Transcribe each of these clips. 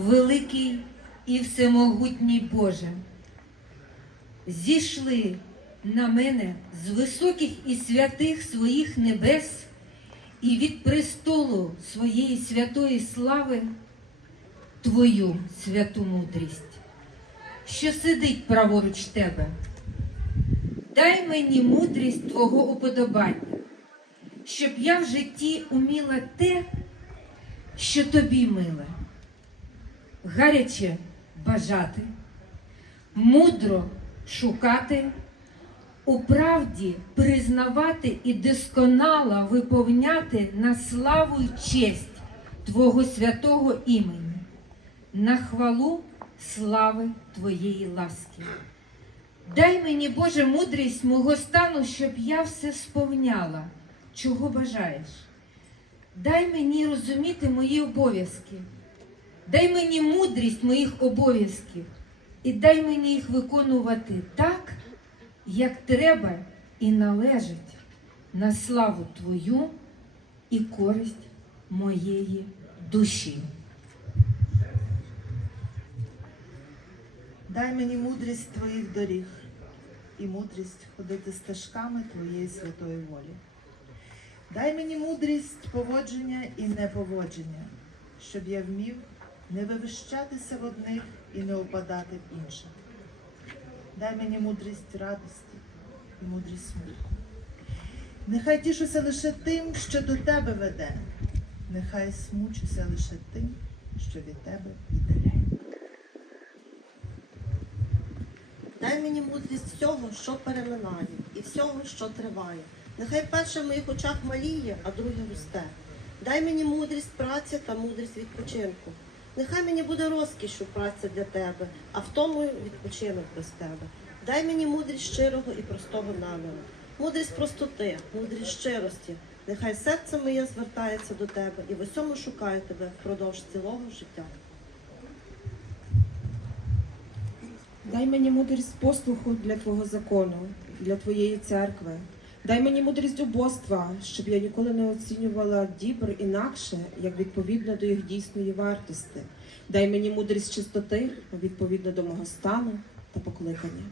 великий і всемогутній Боже, зійшли на мене з високих і святих своїх небес і від престолу своєї святої слави Твою святу мудрість, що сидить праворуч тебе. Дай мені мудрість Твого уподобання, щоб я в житті уміла те, що тобі миле, гаряче бажати, мудро шукати, у правді признавати і досконало виповняти на славу й честь Твого святого імені, на хвалу слави Твоєї ласки. Дай мені, Боже, мудрість мого стану, щоб я все сповняла, чого бажаєш. Дай мені розуміти мої обов'язки. Дай мені мудрість моїх обов'язків і дай мені їх виконувати так, як треба і належить на славу Твою і користь моєї душі. Дай мені мудрість твоїх доріг і мудрість ходити стежками твоєї святої волі. Дай мені мудрість поводження і неповодження, щоб я вмів не вивищатися в одних і не опадати в інших. Дай мені мудрість радості і мудрість смутку. Нехай тішуся лише тим, що до тебе веде, нехай смучуся лише тим, що від тебе віддаляє. Дай мені мудрість всього, що переминає, і всього, що триває. Нехай перше в моїх очах маліє, а друге росте. Дай мені мудрість праці та мудрість відпочинку. Нехай мені буде розкішю праця для тебе, а втомою відпочинок без тебе. Дай мені мудрість щирого і простого наміру, мудрість простоти, мудрість щирості. Нехай серце моє звертається до тебе і в усьому шукає тебе впродовж цілого життя. Дай мені мудрість послуху для Твого закону, для Твоєї церкви. Дай мені мудрість убоства, щоб я ніколи не оцінювала дібр інакше, як відповідно до їх дійсної вартості. Дай мені мудрість чистоти відповідно до мого стану та покликання.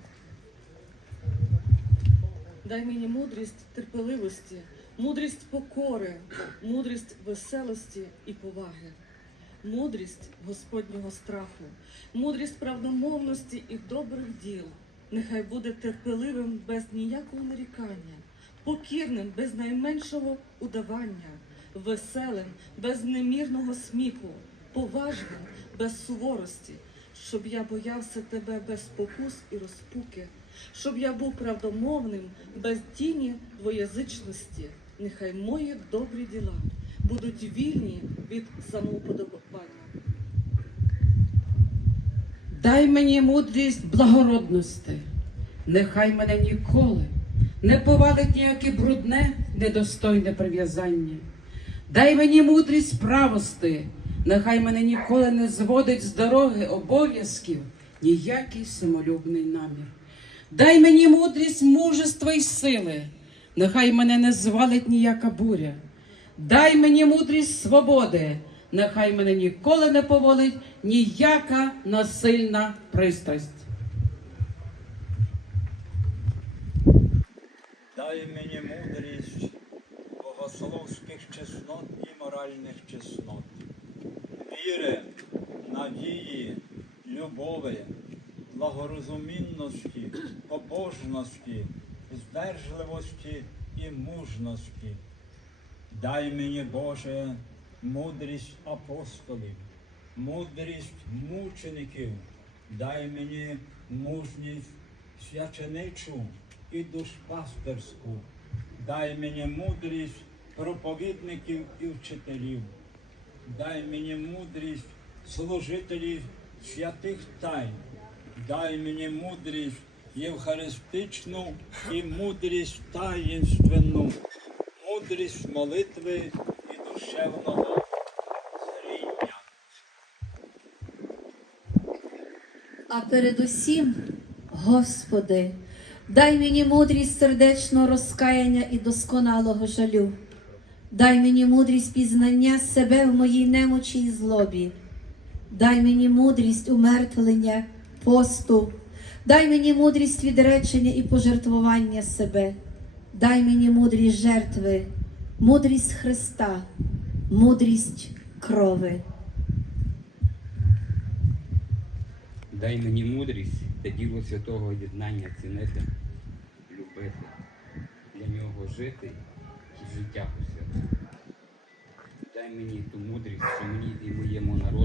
Дай мені мудрість терпеливості, мудрість покори, мудрість веселості і поваги, мудрість Господнього страху, мудрість правдомовності і добрих діл. Нехай буде терпеливим без ніякого нарікання, покірним без найменшого удавання, веселим без немірного сміху, поважним без суворості, щоб я боявся тебе без спокус і розпуки, щоб я був правдомовним без тіні двоязичності. Нехай мої добрі діла будуть вільні від самоуподобання. Дай мені мудрість благородності, нехай мене ніколи не повалить ніяке брудне, недостойне прив'язання. Дай мені мудрість правости, нехай мене ніколи не зводить з дороги обов'язків ніякий самолюбний намір. Дай мені мудрість мужества й сили, нехай мене не звалить ніяка буря. Дай мені мудрість свободи, нехай мене ніколи не поволить ніяка насильна пристрасть. Дай мені мудрість богословських чеснот і моральних чеснот, віри, надії, любові, благорозумінності, побожності, здержливості і мужності. Дай мені, Боже, мудрість апостолів, мудрість мучеників, дай мені мужність свяченичу і душпастерську, дай мені мудрість проповідників і вчителів, дай мені мудрість служителів святих тайн, дай мені мудрість євхаристичну і мудрість таїнственну, мудрість молитви і душевного зріння. А передусім, Господи, дай мені мудрість сердечного розкаяння і досконалого жалю. Дай мені мудрість пізнання себе в моїй немочі і злобі. дай мені мудрість умертвлення, посту, дай мені мудрість відречення і пожертвування себе, дай мені мудрість жертви, мудрість Христа, мудрість крови. Дай мені мудрість та діло святого єднання цінити, любити, для нього жити і життя посвятити. Дай мені ту мудрість, що мені і моєму народу